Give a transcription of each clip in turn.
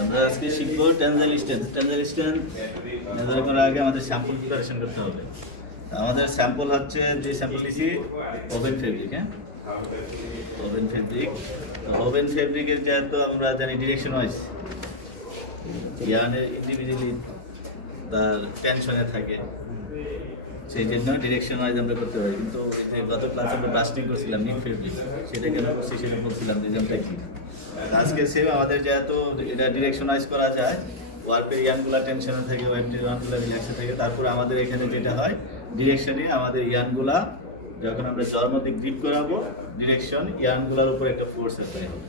আমরা আজকে শিখবো টেনজাইল স্ট্যান্ড। টেনজাইল স্ট্যান্ড মেজার করার আগে আমাদের স্যাম্পল প্রিপারেশন করতে হবে। আমাদের স্যাম্পল হচ্ছে যে স্যাম্পল নিয়েছি woven fabric. Woven fabric. Woven ফেব্রিকের যেহেতু আমরা জানি ডিরেকশন ওয়াইজ ইয়ানের ইন্ডিভিজুয়ালি তার টেনশনে থাকে, সেই জন্য ডিরেকশন ওয়াইজ আমরা করতে পারি। কিন্তু এই যে গত ক্লাসে আমরা ব্রাস্টিং করছিলাম নিট ফেব্রিক, সেটা কেন করছি সেটা বলছিলাম রিজনটা কি। আজকে সেম আমাদের যেহেতু এটা ডিরেকশন ওয়াইজ করা যায়, ওয়ার্পের ইয়ানগুলো টেনশনে থাকে, ওয়ার্পের ইয়ানগুলো রিল্যাক্সে থাকে। তারপরে আমাদের এখানে যেটা হয় ডিরেকশনে আমাদের ইয়ানগুলা যখন আমরা জর মধ্যে গ্রিপ করাবো, ডিরেকশন ইয়ানগুলোর উপর একটা ফোর্স অ্যাপ্লাই হবে,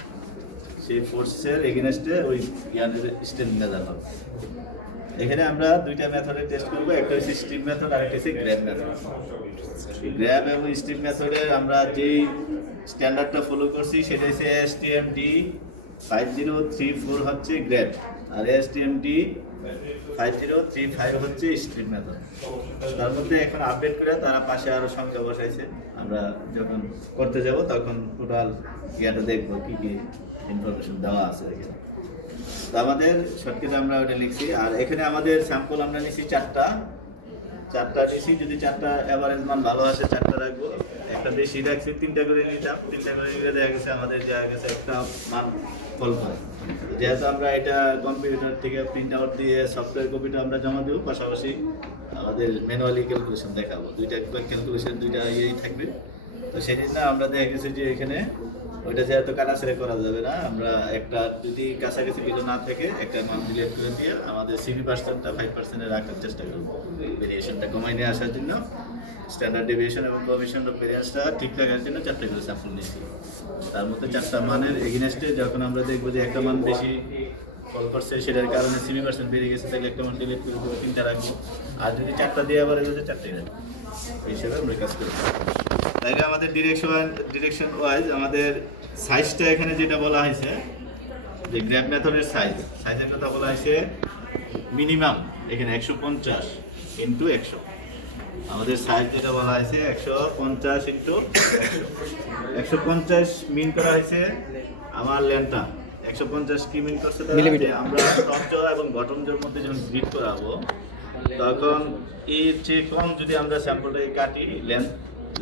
সেই ফোর্সের এগেনস্টে ওই ইয়ানের স্ট্রেন্থ মেজার হবে। এখানে আমরা দুইটা মেথডে টেস্ট করবো, একটা হচ্ছে স্ট্রিপ মেথড আর একটা হচ্ছে গ্র্যাব মেথড। গ্র্যাব এবং স্ট্রিপ মেথডে আমরা যেই স্ট্যান্ডার্ডটা ফলো করছি সেটা হচ্ছে ASTM D5034 হচ্ছে গ্র্যাব, আর ASTM D5035 হচ্ছে স্ট্রিপ মেথড। তার মধ্যে এখন আপডেট করে তারা পাশে আরও সংখ্যা বসাইছে। আমরা যখন করতে যাব তখন টোটাল ইয়াটা দেখবো কী কী ইনফরমেশন দেওয়া আছে এখানে। তো আমাদের শর্টকাটে আমরা ওটা লিখছি। আর এখানে আমাদের স্যাম্পল আমরা নিচ্ছি চারটা নিচ্ছি। যদি চারটা অ্যাভারেজ মান ভালো আসে চারটা রাখবো, একটা বেশি রাখছি তিনটা করে নিতাম, তিনটা করে নিলে দেখা গেছে আমাদের দেখা গেছে একটা মান ফল পায়। যেহেতু আমরা এটা কম্পিউটার থেকে প্রিন্ট আউট দিয়ে সফটওয়্যার কপিটা আমরা জমা দেবো, পাশাপাশি আমাদের ম্যানুয়ালি ক্যালকুলেশন দেখাবো, দুইটা ক্যালকুলেশন দুইটা ইয়েই থাকবে। তো সেই জন্য আমরা দেখা গেছে যে এখানে ওইটা যেহেতু কাটাছেড়ে করা যাবে না, আমরা একটা যদি কাছাকাছি কিছু না থাকে একটা মান ডিলিট করে দিয়ে আমাদের 3%টা 5% রাখার চেষ্টা করবো, ভেরিয়েশনটা কমাই নিয়ে আসার জন্য। স্ট্যান্ডার্ড ডেভিয়েশন এবং কোএফিসিয়েন্ট অফ ভেরিয়েন্সটা ঠিক রাখার জন্য চারটে করে স্যাম্পল নিয়েছি। তার মধ্যে চারটা মানের এগেনস্টে যখন আমরা দেখবো যে একটা মান বেশি ফল করছে, সেটার কারণে 3% বেড়ে গেছে, তাহলে একটা মান ডিলিট করে দেবো, তিনটা রাখবো। আর যদি চারটা দিয়ে আবার এগেছে চারটেই রাখবো, এই হিসেবে আমরা কাজ করবো। তাইলে আমাদের ডিরেকশন ওয়াইজ আমাদের সাইজটা এখানে যেটা বলা হয়েছে যে গ্র্যাব মেথডের সাইজের কথা বলা হয়েছে মিনিমাম এখানে 150 ইন্টু 100। আমাদের সাইজ যেটা বলা হয়েছে 150 ইন্টু 150 মিন করা হয়েছে আমার লেন্থটা। 150 কি মিন করছে যে আমরা টপ জ এবং বটম জোর মধ্যে যখন গ্রিড করাবো, তখন এর চেয়ে কম যদি আমরা স্যাম্পলটাকে কাটি,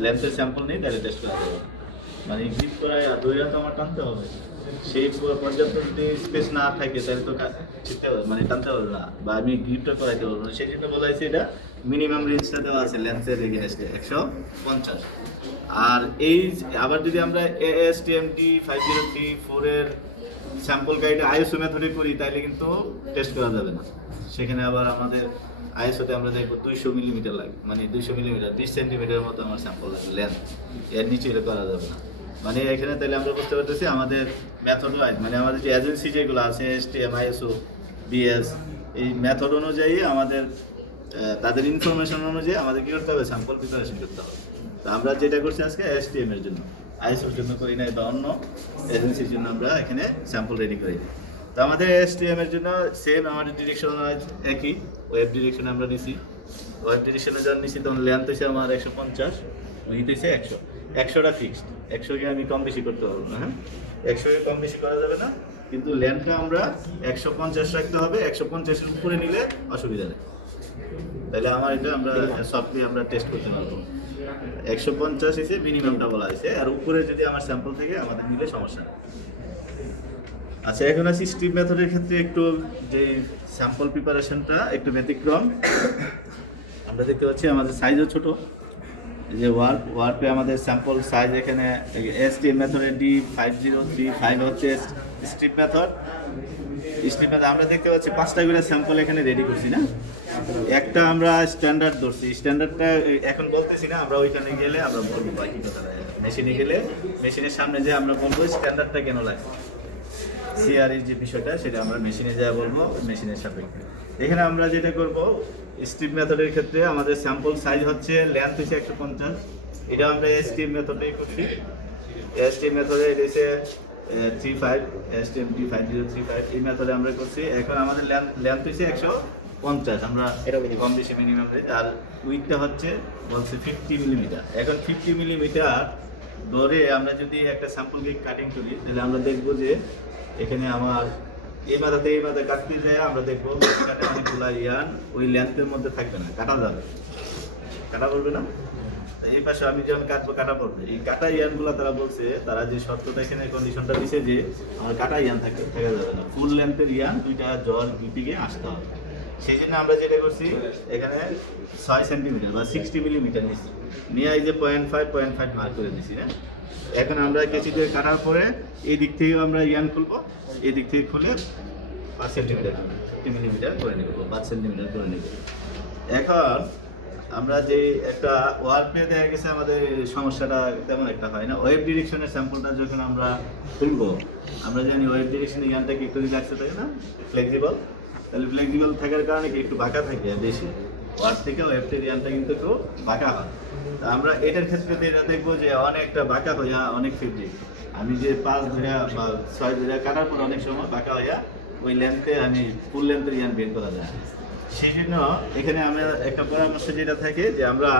লেন্থের স্যাম্পল নেই, তাহলে টেস্ট করা যাবে। মানে গ্রিপ করায় দইটা তো আমার টানতে হবে, সেই পর্যাপ্ত যদি স্পেস না থাকে তাহলে তো শিখতে হবে, মানে টানতে হবে না, বা আমি গ্রিপটা করাইতে পারবো না। সেই জন্য বলা হয়েছে এটা মিনিমাম রেঞ্জটা দেওয়া আছে লেন্থের এগেনস্টে 150। আর এই আবার যদি আমরা ASTM D5034 এর স্যাম্পল গাইডে আইএসও মেথডে করি, তাহলে কিন্তু টেস্ট করা যাবে না। সেখানে আবার আমাদের আইএসওতে আমরা দেখবো 200 মিলিমিটার লাগে, মানে 200 মিলিমিটার 20 সেন্টিমিটার মতো আমার স্যাম্পল লেন্থ, এর নিচে এটা করা যাবে না। মানে এখানে তাহলে আমরা বুঝতে পারতেছি আমাদের মেথড ওয়াইজ, মানে আমাদের যে এজেন্সি যেগুলো আছে ASTM, ISO, BS, এই মেথড অনুযায়ী আমাদের তাদের ইনফরমেশন অনুযায়ী আমাদের কী করতে হবে, স্যাম্পল প্রিপারেশন করতে হবে। তো আমরা যেটা করছি আজকে ASTM এর জন্য, আইএসওর জন্য করি নাই, বা অন্য এজেন্সির জন্য আমরা এখানে স্যাম্পল রেডি করি। তো আমাদের ASTM এর জন্য সেম আমাদের ডিরেকশন একই, ওয়েব ডিরেকশন আমরা নিছি। ওয়েব ডিরেকশনে যখন নিছি তখন লেন্থ হয়েছে আমার 150, উইথ হয়েছে 100। 100টা ফিক্সড, 100কে আমি কম বেশি করতে পারবো না। 100কে কম বেশি করা যাবে না, কিন্তু লেন্থটা আমরা 150 রাখতে হবে। 150-এর উপরে নিলে অসুবিধা নেই, তাহলে আমার এটা আমরা সফটলি আমরা টেস্ট করতে পারবো। 150 হিসেবে মিনিমামটা বলা হয়েছে, আর উপরে যদি আমার স্যাম্পল থেকে আমাদের নিলে সমস্যা নেই। আচ্ছা, এখন আসি স্ট্রিপ মেথডের ক্ষেত্রে একটু যে স্যাম্পল প্রিপারেশনটা একটু ব্যতিক্রম। আমরা দেখতে পাচ্ছি আমাদের সাইজও ছোট, যে ওয়ার্পে আমাদের স্যাম্পল সাইজ এখানে ASTM মেথডের D5035 হচ্ছে স্ট্রিপ মেথড। আমরা দেখতে পাচ্ছি 5টা করে স্যাম্পল এখানে রেডি করছি না, একটা আমরা স্ট্যান্ডার্ড ধরছি। স্ট্যান্ডার্ডটা এখন বলতেছি না, আমরা ওইখানে গেলে আমরা বলবো বাকি কথা। মেশিনে গেলে মেশিনের সামনে যে আমরা বলবো স্ট্যান্ডার্ডটা কেন লাগে, সিআরের যে বিষয়টা সেটা আমরা মেশিনে যা বলবো মেশিনের সাপেক্ষে। এখানে আমরা যেটা করব স্ট্রিপ মেথডের ক্ষেত্রে আমাদের স্যাম্পল সাইজ হচ্ছে লেন্থ হচ্ছে 150, এটা আমরা ASTM মেথডেই করছি। ASTM মেথডে এটা হচ্ছে 35, ASTM D5035 এই মেথডে আমরা করছি। এখন আমাদের লেন্থ হচ্ছে 150, আমরা কম বেশি মিনিমাম রেঞ্জ। আর উইথটা হচ্ছে বলছে 50 মিলিমিটার। এখন 50 মিলিমিটার ধরে আমরা যদি একটা স্যাম্পলকে কাটিং করি তাহলে আমরা দেখবো যে এখানে আমার এই মাথাতে এই মাথা কাটতে যায় আমরা দেখবো কাটা অনেকগুলা ইয়ান ওই লেন্থের মধ্যে থাকবে না, কাটা যাবে, কাটা পড়বে না। এই পাশে আমি যখন কাটবো কাটা পড়বে, এই কাটা ইয়ানগুলো তারা বলছে, তারা যে শর্তটা এখানে কন্ডিশনটা দিছে যে আমার কাটা ইয়ান থাকা যাবে না, ফুল লেন্থের ইয়ান দুইটা জল দুটিকে আসতে হবে। সেই জন্য আমরা যেটা করছি এখানে 6 সেন্টিমিটার বা 60 মিলিমিটার নিচ্ছি, নিয়ে এই যে 0.5 মার্ক করে দিচ্ছি না। এখন আমরা কেচি দিয়ে কাটার পরে এই দিক থেকে আমরা ইয়ান খুলবো, এই দিক থেকে খুলে 5 সেন্টিমিটার 50 মিলিমিটার করে নেব, 5 সেন্টিমিটার করে নেব। এখন আমরা যে একটা ওয়ার্পে দেখা গেছে আমাদের সমস্যাটা তেমন একটা হয় না। ওয়েব ডিরেকশনের স্যাম্পলটা যখন আমরা তুলবো, আমরা জানি ওয়েব ডিরেকশনের ইয়ানটা কি একটু রিল্যাক্সে থাকে না, ফ্লেক্সিবল, তাহলে ফ্লেক্সিবল থাকার কারণে কি একটু বাঁকা থাকে বেশি, ওয়ার্প থেকে ওয়েবটের ইয়ানটা কিন্তু একটু বাঁকা হয়। তা আমরা এটার ক্ষেত্রে এটা দেখবো যে অনেকটা বাঁকা হইয়া অনেক ফেব্রিক আমি যে 5 ধরে বা 6 ধরে কাটার পর অনেক সময় বাঁকা হইয়া ওই লেন্থে আমি ফুল লেন্থের ইয়ান বের করা যায়। সেই জন্য এখানে আমরা একটা পরামর্শ যেটা থাকে যে আমরা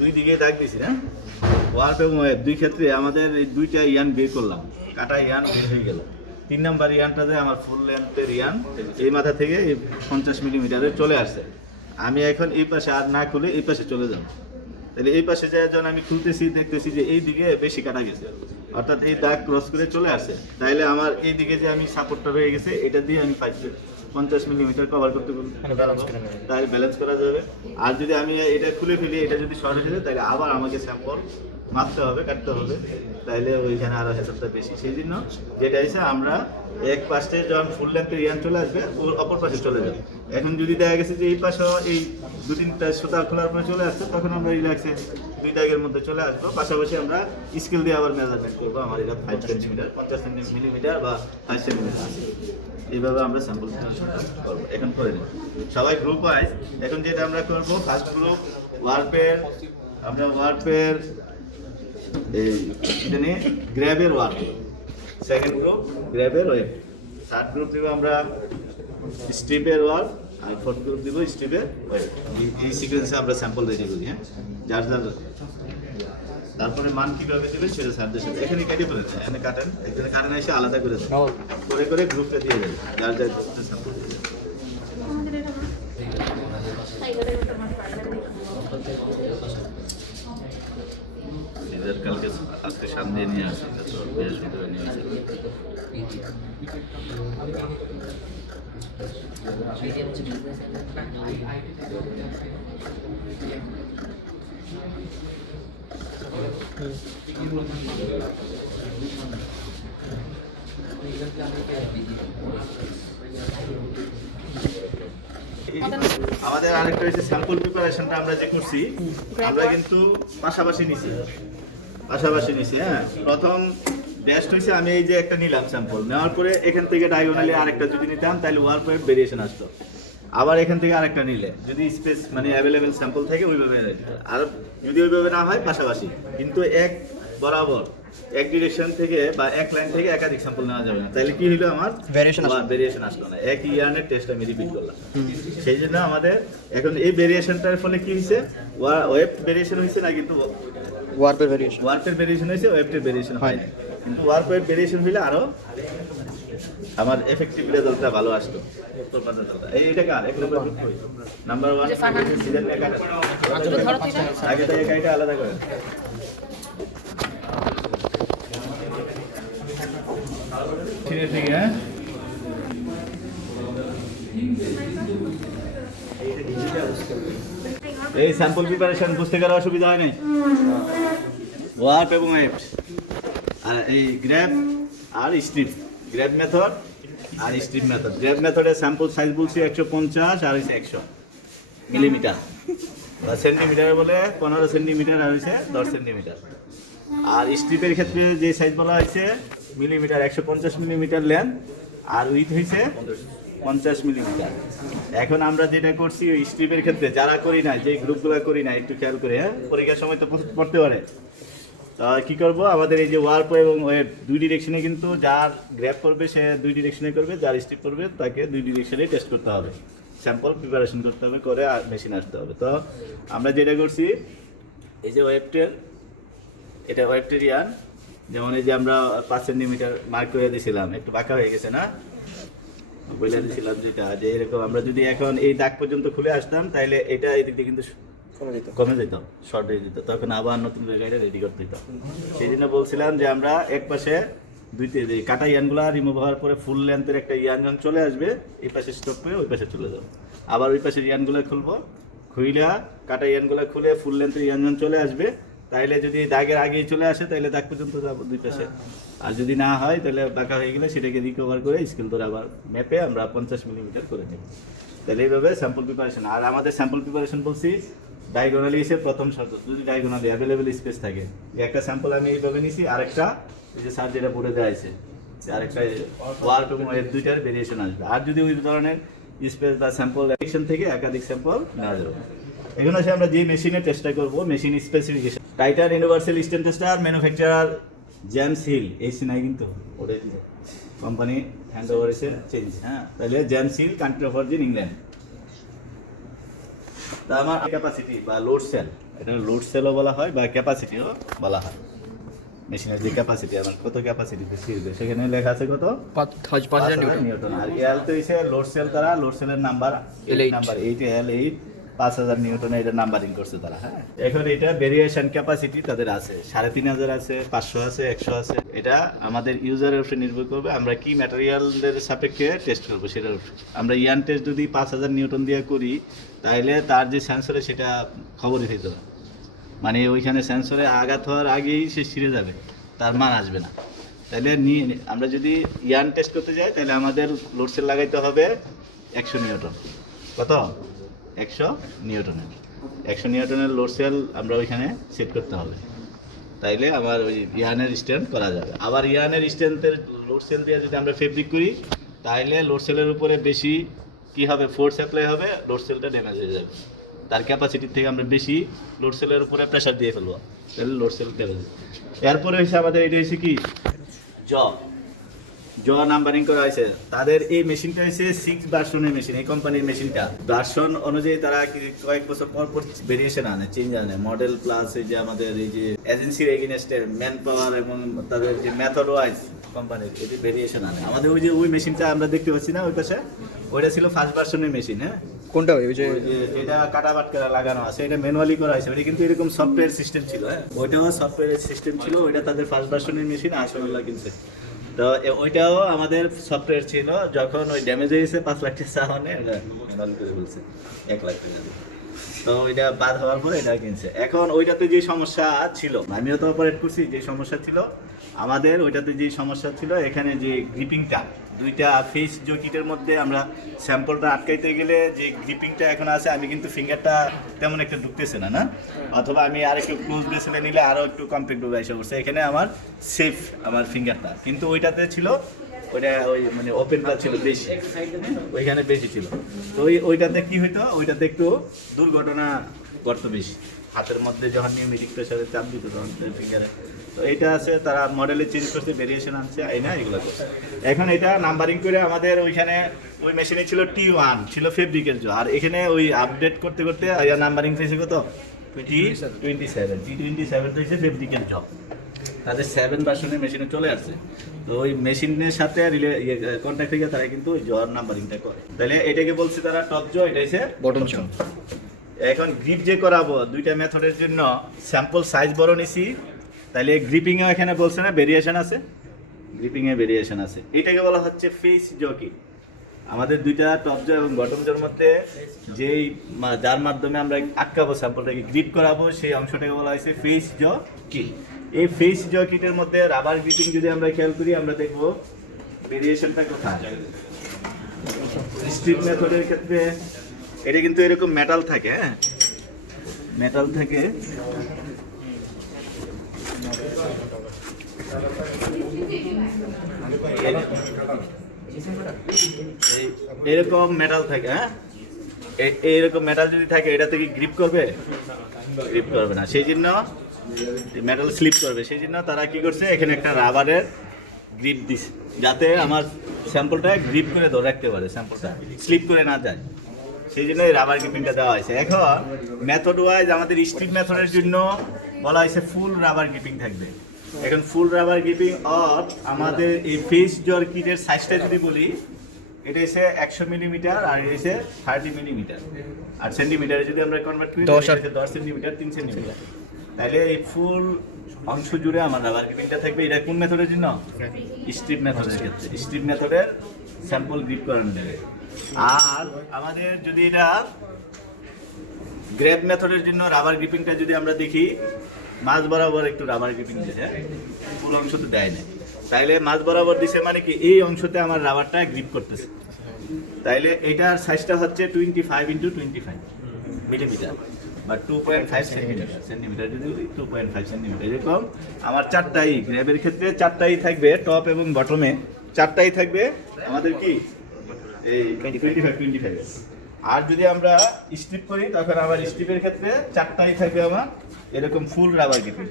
দুই দিকে দাগ দিছি না, ওয়ার্প এবং ওয়েব দুই ক্ষেত্রে আমাদের এই দুইটা ইয়ান বের করলাম, কাটা ইয়ান বের হয়ে গেল। 3 নাম্বার ইয়ানটা যে আমার ফুল লেন্থের ইয়ান এই মাথা থেকে 50 মিলিমিটারে চলে আসছে, আমি এখন এই পাশে আর না খুলে এই পাশে চলে যাব। তাহলে এই পাশে যায় যখন আমি খুলতেছি দেখতেছি যে এই দিকে বেশি কাটা গেছে, অর্থাৎ এই দাগ ক্রস করে চলে আসে, তাইলে আমার এই দিকে যে আমি সাপোর্টটা রয়ে গেছে এটা দিয়ে আমি 50 মিলিমিটার কভার করতে পারবো, তাহলে ব্যালেন্স করা যাবে। আর যদি আমি এটা খুলে ফেলি, এটা যদি শর্ট হয়ে যায় তাহলে আবার আমাকে স্যাম্পল মাপতে হবে, কাটতে হবে, তাইলে ওইখানে আরো হেসাবটা বেশি। সেই জন্য যেটা হয়েছে আমরা এক পাশে যখন ফুল লেন্থের ইয়ান চলে আসবে ওর অপর পাশে চলে যাবে। এখন যদি দেখা গেছে যে এই পাশে এই 2-3টা সুতা খোলার পরে চলে আসছে, তখন আমরা রিল্যাক্সে 2 দাগের মধ্যে চলে আসবো। পাশাপাশি আমরা স্কেল দিয়ে আবার মেজারমেন্ট করবো, আমার এটা 5 সেন্টিমিটার 50 মিলিমিটার বা 5 সেন্টিমিটার আছে, এইভাবে আমরা স্যাম্পল করবো। এখন করে নেব সবাই গ্রুপ ওয়াইজ। এখন যেটা আমরা করবো, ফার্স্ট গ্রুপ ওয়ার্পের, আমরা ওয়ার্পের এটা নিয়ে গ্র্যাবের ওয়ার্ক, সেকেন্ড গ্রুপ গ্র্যাবের ওয়েব, থার্ড গ্রুপ দিব আমরা স্ট্রিপের ওয়ার্ক, আর ফোর্থ গ্রুপ দিব স্ট্রিপের ওয়েব। এই সিকোয়েন্সে আমরা স্যাম্পল রেডি করি। হ্যাঁ, যার যার তারপরে মান কীভাবে দেবে সেটা স্যারদের সাথে এখানে কেটে ফেলে দেয়, এখানে কাটেন, এখানে কাটেন এসে আলাদা করে দেয়, করে করে গ্রুপে দিয়ে দেয়, যার যার গ্রুপে স্যাম্পল দিয়ে দেয়। কালকে আজকে সামনে নিয়ে আসি, বৃহস্পতিবার নিয়ে আসি। আমাদের আরেকটা হচ্ছে স্যাম্পল প্রিপারেশনটা আমরা যে করছি, আমরা কিন্তু পাশাপাশি নিছি। হ্যাঁ, প্রথম বেস্ট হয়েছে আমি এই যে একটা নিলাম স্যাম্পল, নেওয়ার পরে এখান থেকে ডায়াগোনালি আরেকটা যদি নিতাম তাহলে ওয়ার্প ওয়েব ভেরিয়েশন আসতো। আবার এখান থেকে আরেকটা নিলে যদি স্পেস মানে অ্যাভেলেবেল স্যাম্পল থাকে ওইভাবে, আর যদি ওইভাবে না হয় পাশাপাশি, কিন্তু এক বরাবর এক ডিরেকশন থেকে বা এক লাইন থেকে একাধিক স্যাম্পল নেওয়া যাবে না, তাহলে কি হলো আমার ভেরিয়েশন আসলো না, এক ইয়ারের টেস্ট আমি রিপিট করলাম। সেই জন্য আমাদের এখন এই ভেরিয়েশনটার ফলে কি হয়েছে, ওয়েব ভেরিয়েশন হয়েছে না, কিন্তু ওয়ার্পের ভেরিয়েশন হয়েছে, ওয়েবের ভেরিয়েশন হয় না। কিন্তু ওয়ার্প ওয়েব ভেরিয়েশন হইলে আরো আমার এফেক্টিভ রেজাল্টটা ভালো আসতো। এইটা কার এক নম্বর নাম্বার 1 সিজন নিয়ে কাটা আগে থেকে কাইটা আলাদা করে ঠিক আছে। হ্যাঁ, এই স্যাম্পল প্রিপারেশন বুঝতে গেলে অসুবিধা হয় নাই। ওয়ার্প এবং ওয়েব আর এই গ্র্যাব আর স্ট্রিপ, গ্র্যাব মেথড আর স্ট্রিপ মেথড। গ্র্যাব মেথডের স্যাম্পল সাইজ বলছি 150 আর হচ্ছে 100 মিলিমিটার বা সেন্টিমিটার বলে 15 সেন্টিমিটার আর হচ্ছে 10 সেন্টিমিটার। আর স্ট্রিপের ক্ষেত্রে যে সাইজ বলা হয়েছে মিলিমিটার 150 মিলিমিটার লেন্থ আর উইথ হয়েছে 50 মিলিমিটার। এখন আমরা যেটা করছি ওই স্ট্রিপের ক্ষেত্রে যারা করি না, যে গ্রুপগুলো করি না, একটু খেয়াল করে, হ্যাঁ, পরীক্ষার সময় তো পড়তে পারে। কি করব, আমাদের এই যে ওয়ার্প এবং ওয়েব দুই ডিরেকশনে, কিন্তু যার গ্র্যাব করবে সে দুই ডিরেকশনে করবে, যার স্ট্রিপ করবে তাকে দুই ডিরেকশনে টেস্ট করতে হবে, স্যাম্পল প্রিপারেশন করতে হবে, করে আর মেশিন আসতে হবে। তো আমরা যেটা করছি এই যে ওয়েবটের এটা ওয়েবটেরিয়ান, যেমন এই যে আমরা 5 সেন্টিমিটার মার্ক করে দিয়েছিলাম, একটু বাঁকা হয়ে গেছে না, বলে দিয়েছিলাম যেটা যে এরকম আমরা যদি এখন এই দাগ পর্যন্ত খুলে আসতাম তাহলে এটা এই দিক দিয়ে কিন্তু কমে যেত, শর্ট হয়ে যেত, তখন আবার নতুন জায়গাটা রেডি করতে হতো। সেই জন্য বলছিলাম যে আমরা এক পাশে দুইতে কাটা ইয়ানগুলো রিমুভ হওয়ার পরে ফুল লেন্থের একটা ইয়ান যখন চলে আসবে এই পাশে স্টপ করে ওই পাশে চলে যাবো, আবার ওই পাশের ইয়ানগুলো খুলবো, খুইলা কাটা ইয়ানগুলো খুলে ফুল লেন্থের ইয়ান যখন চলে আসবে তাইলে যদি দাগের আগেই চলে আসে তাহলে দাগ পর্যন্ত যাবো দুই পাশে, আর যদি না হয় তাহলে বাঁকা হয়ে গেলে সেটাকে রিকভার করে স্কেল ধরে আবার ম্যাপে আমরা 50 মিলিমিটার করে নেব। তাহলে এইভাবে স্যাম্পল প্রিপারেশন। আর আমাদের স্যাম্পল প্রিপারেশন বলছি ডায়াগোনালি এসে প্রথম শর্ত, যদি ডায়াগোনালি অ্যাভেলেবেল স্পেস থাকে, একটা স্যাম্পল আমি এইভাবে নিছি, আরেকটা এই যে স্যার যেটা পড়ে দেওয়া আছে আরেকটা ওয়ার্ক এবং এর দুইটার ভেরিয়েশন আসবে। আর যদি ওই ধরনের স্পেস বা স্যাম্পল ডাইরেকশন থেকে একাধিক স্যাম্পল নেওয়া যাবে। এখন আসে আমরা যে মেশিনে টেস্টটা করবো, machine specification Titan universal strain tester, manufacturer James Hill, AC নাই কিন্তু ওটাই কোম্পানি হ্যান্ড ওভার এসে চেঞ্জ। হ্যাঁ, তাহলে James Hill, country of origin England. তা আমার ক্যাপাসিটি বা লোড সেল, এটা লোড সেলও বলা হয় বা ক্যাপাসিটিও বলা হয়। মেশিনের যে ক্যাপাসিটি আমার কত ক্যাপাসিটিতে ছিড়বে সেখানে লেখা আছে কত 5000 নিউটন। আর এল তো হইছে লোড সেল, তারা লোড সেলের নাম্বার নাম্বার 8 L8 5000 নিউটনে এটা নাম্বারিং করছে তারা। হ্যাঁ, এখন এটা ভেরিয়েশন ক্যাপাসিটি তাদের আছে 3500 আছে, 500 আছে, 100 আছে। এটা আমাদের ইউজারের উপরে নির্ভর করবে আমরা কি ম্যাটেরিয়ালের সাপেক্ষে টেস্ট করবো সেটার উপরে। আমরা ইয়ান টেস্ট যদি 5000 নিউটন দিয়ে করি তাহলে তার যে সেন্সরে সেটা খবরই হয়ে যাবে, মানে ওইখানে সেন্সরে আঘাত হওয়ার আগেই সে ছিঁড়ে যাবে, তার মান আসবে না। তাহলে আমরা যদি ইয়ান টেস্ট করতে যাই তাহলে আমাদের লোড সেল লাগাইতে হবে 100 নিউটন। কত? 100 নিউটনের 100 নিউটনের লোড সেল আমরা ওইখানে সেট করতে হবে, তাইলে আমার ওই ইয়ানের স্ট্যান্ড করা যাবে। আবার ইয়ানের স্ট্যান্ডের লোড সেল দিয়ে যদি আমরা ফেব্রিক করি তাহলে লোড সেলের উপরে বেশি কি হবে, ফোর্স অ্যাপ্লাই হবে, লোড সেলটা ড্যামেজ হয়ে যাবে। তার ক্যাপাসিটির থেকে আমরা বেশি লোড সেলের উপরে প্রেশার দিয়ে ফেলবো, তাহলে লোড সেল ড্যামেজ। এরপরে হচ্ছে আমাদের এটা হচ্ছে কি জ নাম্বারিং করা হয়েছে। তাদের এই মেশিনটা হচ্ছে 6 ভার্সনের মেশিন, এই কোম্পানির মেশিনটা ভার্সন অনুযায়ী তারা কয়েক বছর পর পর ভেরিয়েশন আনে, চেঞ্জ আনে, মডেল প্লাস এই যে আমাদের এই যে এজেন্সির এগেইনস্টের ম্যান পাওয়ার এবং তাদের যে মেথড ওয়াইজ কোম্পানির এটি ভেরিয়েশন আনে। আমাদের ওই যে ওই মেশিনটা আমরা দেখতে পাচ্ছি না ওই পাশে, ওইটা ছিল 1st ভার্সনের মেশিন। হ্যাঁ, কোনটা ওই যে এটা কাটা বাটকারা লাগানো আছে, এটা ম্যানুয়ালি করা হয়েছে, ওটা কিন্তু এরকম সফটওয়্যার সিস্টেম ছিল। হ্যাঁ, ওইটাও সফটওয়্যার সিস্টেম ছিল, ওইটা তাদের 1st ভার্সনের মেশিন 80 কিনছে। তো ওইটাও আমাদের সফটওয়্যার ছিল, যখন ওই ড্যামেজ হয়েছে 5 লাখ টাকা সামনে ম্যানুয়াল করে বলছে 1 লাখ টাকা। তো ওইটা বাদ হওয়ার পরে এটা কিনছে। এখন ওইটাতে যে সমস্যা ছিল, আমিও তো অপারেট করছি, যে সমস্যা ছিল আমাদের ওইটাতে যে সমস্যা ছিল, এখানে যে গ্রিপিংটা দুইটা ফেস জকিটের মধ্যে আমরা স্যাম্পলটা আটকাইতে গেলে যে গ্রিপিংটা এখন আছে, আমি কিন্তু ফিঙ্গারটা তেমন একটা ঢুকতেছে না, না, অথবা আমি আর একটু ক্লোজ ব্রেসলে নিলে আরও একটু কমপ্লিট এসে পড়ছে, এখানে আমার সেফ আমার ফিঙ্গারটা, কিন্তু ওইটাতে ছিল ওইটা ওই মানে ওপেনটা ছিল বেশি, ওইখানে বেশি ছিল। তো ওইটাতে কি হইতো, ওইটাতে একটু দুর্ঘটনা ঘটতো বেশি, হাতের মধ্যে যখন নিউমেটিক প্রেসারে চাপ দিত তখন ফিঙ্গারে। তো এটা আছে, তারা মডেলে চেঞ্জ করছে, ভেরিয়েশন আনছে, এই না এগুলো করছে। এখন এটা নাম্বারিং করে আমাদের ওইখানে ওই মেশিনে ছিল T1 ছিল ফেব্রিকের জন্য, আর এখানে ওই আপডেট করতে করতে নাম্বারিং পেয়েছে কত T27 হয়েছে ফেব্রিকের জব। তাদের 7 ভার্সনের মেশিনে চলে আসছে। তো ওই মেশিনের সাথে কন্ট্যাক্ট থেকে তারা কিন্তু ওই জর নাম্বারিংটা করে। তাহলে এটাকে বলছে তারা টপ জ, এটা হচ্ছে বটম জ। এখন গ্রিপ যে করাবো দুইটা মেথডের জন্য স্যাম্পল সাইজ বড় নিছি, তাহলে গ্রিপিংয়ে এখানে বলছে না ভেরিয়েশন আছে, গ্রিপিংয়ে ভেরিয়েশন আছে। এটাকে বলা হচ্ছে ফেস জকি। আমাদের দুইটা টপ জ এবং বটম জর মধ্যে যেই যার মাধ্যমে আমরা আটকাবো স্যাম্পলটাকে গ্রিপ করাবো সেই অংশটাকে বলা হয়েছে ফেস জ কিট। এই ফেস জ কিটের মধ্যে রাবার গ্রিপিং যদি আমরা খেয়াল করি আমরা দেখবো ভেরিয়েশনটা কোথায়। স্ট্রিপ মেথডের ক্ষেত্রে এটা কিন্তু এরকম মেটাল থাকে, হ্যাঁ মেটাল থেকে এরকম মেটাল থাকে, হ্যাঁ এইরকম মেটাল যদি থাকে এটা থেকে গ্রিপ করবে, গ্রিপ করবে না, সেই জন্য মেটাল স্লিপ করবে। সেই জন্য তারা কি করছে, এখানে একটা রাবারের গ্রিপ দিছে যাতে আমার স্যাম্পলটা গ্রিপ করে ধরে রাখতে পারে, স্যাম্পলটা স্লিপ করে না যায়। সেই জন্য এই রাবার গ্রিপিংটা দেওয়া হয়েছে। এখন মেথড ওয়াইজ আমাদের স্ট্রিপ মেথডের জন্য বলা হয়েছে ফুল রাবার গ্রিপিং থাকবে। এখন ফুল রাবার গ্রিপিং অর আমাদের এই ফেস জর কিটের সাইজটা যদি বলি, এটা হচ্ছে 100 মিলিমিটার আর এটা হচ্ছে 30 মিলিমিটার, আর সেন্টিমিটারে যদি আমরা কনভার্ট করি 10 সেন্টিমিটার 3 সেন্টিমিটার। তাহলে এই ফুল অংশ জুড়ে আমার রাবার গ্রিপিংটা থাকবে। এটা কোন মেথডের জন্য? স্ট্রিপ মেথডের ক্ষেত্রে, স্ট্রিপ মেথডের স্যাম্পল গ্রিপ করানো যাবে। আর আমাদের যদি এটা গ্রেড মেথডের জন্য রাবার গ্রিপিংটা যদি আমরা দেখি, মাঝ বরাবর একটু রাবার গ্রিপিং দিয়েছে, ফুল অংশ তো দেয় না। তাইলে মাঝ বরাবর দিছে মানে কি এই অংশতে আমার রাবারটা গ্রিপ করতেছে। তাইলে এটার সাইজটা হচ্ছে 25x25 মিলিমিটার বা 2.5 সেন্টিমিটার যদি 2.5 সেন্টিমিটার। এরকম আমার চারটাই গ্র্যাবের ক্ষেত্রে চারটাই থাকবে, টপ এবং বটমে চারটাই থাকবে আমাদের কি এই 25 আর যদি আমরা স্ট্রিপ করি তখন আবার স্ট্রিপের ক্ষেত্রে চারটাই থাকবে আমার এরকম ফুল রাবার গ্রিপিং।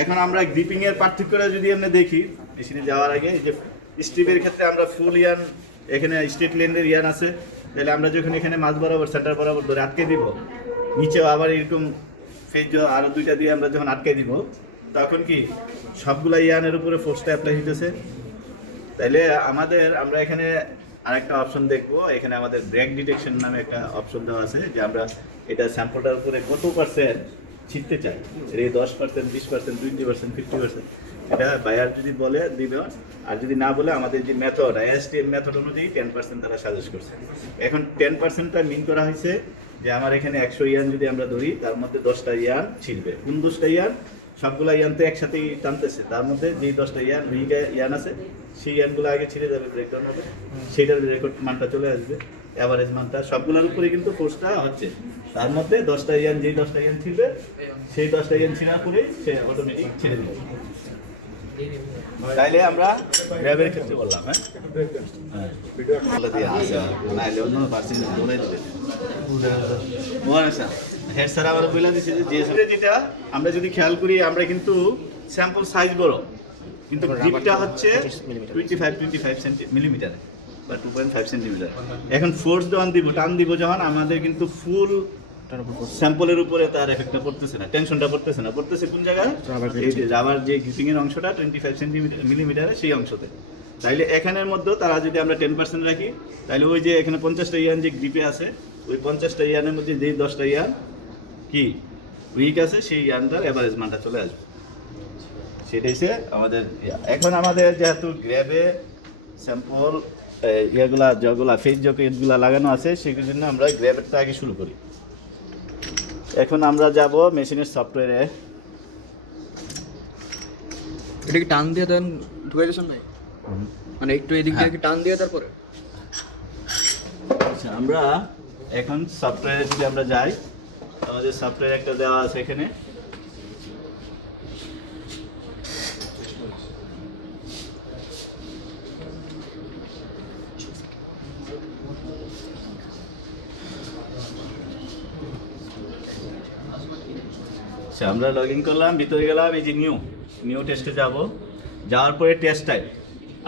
এখন আমরা গ্রিপিং এর পার্থক্যটা যদি আমরা দেখি মেশিনে যাওয়ার আগে, যে স্ট্রিপের ক্ষেত্রে আমরা ফুল ইয়ান, এখানে স্ট্রেট লেন্থের ইয়ান আছে, তাহলে আমরা যখন এখানে মাঝ বরাবর সেন্টার বরাবর ধরে আটকে দিব, নিচেও আবার এরকম ফেজ আরো দুইটা দিয়ে আমরা যখন আটকে দিব, তখন কি সবগুলা ইয়ানের উপরে ফোর্সটা অ্যাপ্লাই হইতেছে। তাইলে আমরা এখানে আরেকটা অপশন দেখবো, এখানে আমাদের ব্রেক ডিটেকশন নামে একটা অপশন দেওয়া আছে, যে আমরা এটা স্যাম্পলটার উপরে কত পার্সেন্ট ছিটতে চাই, এই 10%, 20%, 20%, 50%, এটা বায়ার যদি বলে দিবে, আর যদি না বলে আমাদের যে মেথড ASTM মেথড অনুযায়ী 10% তারা সাজেস্ট করছে। এখন 10%টা মিন করা হয়েছে যে আমার এখানে 100 ইয়ান যদি আমরা ধরি, তার মধ্যে 10টা ইয়ান ছিড়বে। কোন 10টা ইয়ান? সবগুলা ইয়ান তো একসাথেই টানতেছে, তার মধ্যে যেই 10টা ইয়ান আছে সেই ইয়ানগুলো আগে ছিঁড়ে যাবে, ব্রেকডাউন হবে, সেইটার রেকর্ড মানটা চলে আসবে, অ্যাভারেজ মানটা সবগুলোর উপরে কিন্তু ফোর্সটা হচ্ছে। তার মধ্যে 10টা ইয়ান, যেই 10টা ইয়ান ছিড়বে সেই 10টা ইয়ান ছিঁড়ার পরে সে অটোমেটিক ছেড়ে দেবে। তাইলে আমরা গ্র্যাবের ক্ষেত্রে বললাম, হ্যাঁ বলে দিয়ে আসে নাইলে অন্য পার্সেন্টেজ বলে দেবে। হেড স্যার আবার বলে দিচ্ছে যে যেটা আমরা যদি খেয়াল করি, আমরা কিন্তু স্যাম্পল সাইজ বড়, কিন্তু গ্রিপটা হচ্ছে 25 মিলিমিটার বা 2.5 সেন্টিমিটার। এখন ফোর্স যখন দিব, টান দিব যখন, আমাদের কিন্তু ফুল স্যাম্পলের উপরে তার এফেক্টটা পড়তেছে না, টেনশনটা পড়তেছে না, পড়তেছে কোন জায়গায়? এই যে রাবার যে গ্রিপিং এর অংশটা 25 মিলিমিটারে সেই অংশতে। তাইলে এখানের মধ্যেও তারা যদি আমরা 10% রাখি, তাহলে ওই যে এখানে 50টা ইয়ান যে গ্রিপে আছে, ওই 50টা ইয়ানের মধ্যে যেই 10টা ইয়ান কি উইক আছে, সেই ইয়ানটার এভারেজ মানটা চলে আসবে। সেটাই সে আমাদের এখন আমাদের যেহেতু গ্র্যাবে স্যাম্পল ইয়েগুলা যেগুলা ফেজ জকেটগুলা লাগানো আছে, সেই জন্য আমরা গ্র্যাবেরটা আগে শুরু করি। এখন আমরা যাব মেশিনের সফটওয়্যারে। এটা কি টান দিয়ে দেন ঢুকে গেছেন নাই, মানে একটু এদিক দিয়ে কি টান দিয়ে তারপরে? আচ্ছা, আমরা এখন সফটওয়্যারে যদি আমরা যাই, আমাদের সফটওয়্যার একটা দেওয়া আছে এখানে। আচ্ছা, আমরা লগ ইন করলাম, ভিতরে গেলাম, এই যে নিউ টেস্টে যাব। যাওয়ার পরে টেস্ট টাইপ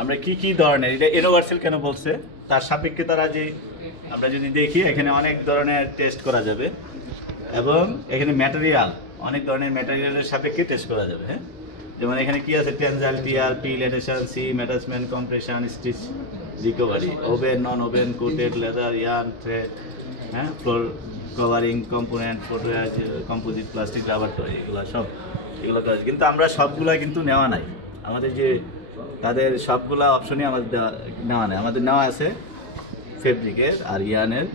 আমরা কি ধরনের, এটা ইউনিভার্সাল কেন বলছে, তার সাপেক্ষে তারা যে আমরা যদি দেখি এখানে অনেক ধরনের টেস্ট করা যাবে, এবং এখানে ম্যাটেরিয়াল অনেক ধরনের ম্যাটেরিয়ালের সাপেক্ষে টেস্ট করা যাবে। হ্যাঁ, যেমন এখানে কি আছে? টেনজাইল, টিআর, পিল, এডেশন, সি, ম্যাটাচমেন্ট, compression, stitch, recovery, woven, non woven, coated, leather, yarn, thread, হ্যাঁ, floor covering, component, photo, composite, plastic, rubber, এগুলো কাজ। কিন্তু আমরা সবগুলা কিন্তু নেওয়া নাই, আমাদের যে তাদের সবগুলা অপশনই আমাদের নেওয়া নেই। আমাদের নেওয়া আছে ফেব্রিকের আর ইয়ানের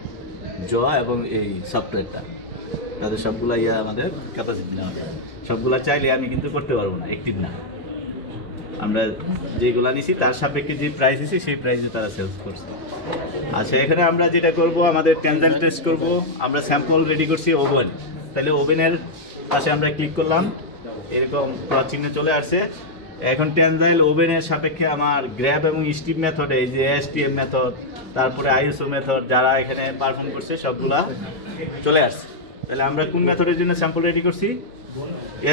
এবং এই সফটওয়্যারটা, তাদের সবগুলা আমাদের ক্যাপাসিটি নেওয়া যায়। সবগুলা চাইলে আমি কিন্তু করতে পারবো না, অ্যাক্টিভ না। আমরা যেগুলা নিছি তার সাপেক্ষে যে প্রাইস দিছি সেই প্রাইসে তারা সেলস করছে। আচ্ছা, এখানে আমরা যেটা করব, আমাদের টেনজাইল টেস্ট করব। আমরা স্যাম্পল রেডি করছি ওভেন, তাহলে ওভেনের পাশে আমরা ক্লিক করলাম, এরকম প্লাস চিহ্ন চলে আসছে। এখন টেনজাইল ওভেনের সাপেক্ষে আমার গ্র্যাব এবং স্টিপ মেথড, এই যে ASTM মেথড, তারপরে ISO মেথড যারা এখানে পারফর্ম করছে সবগুলা চলে আসছে। তাহলে আমরা কোন মেথডের জন্য স্যাম্পল রেডি করছি?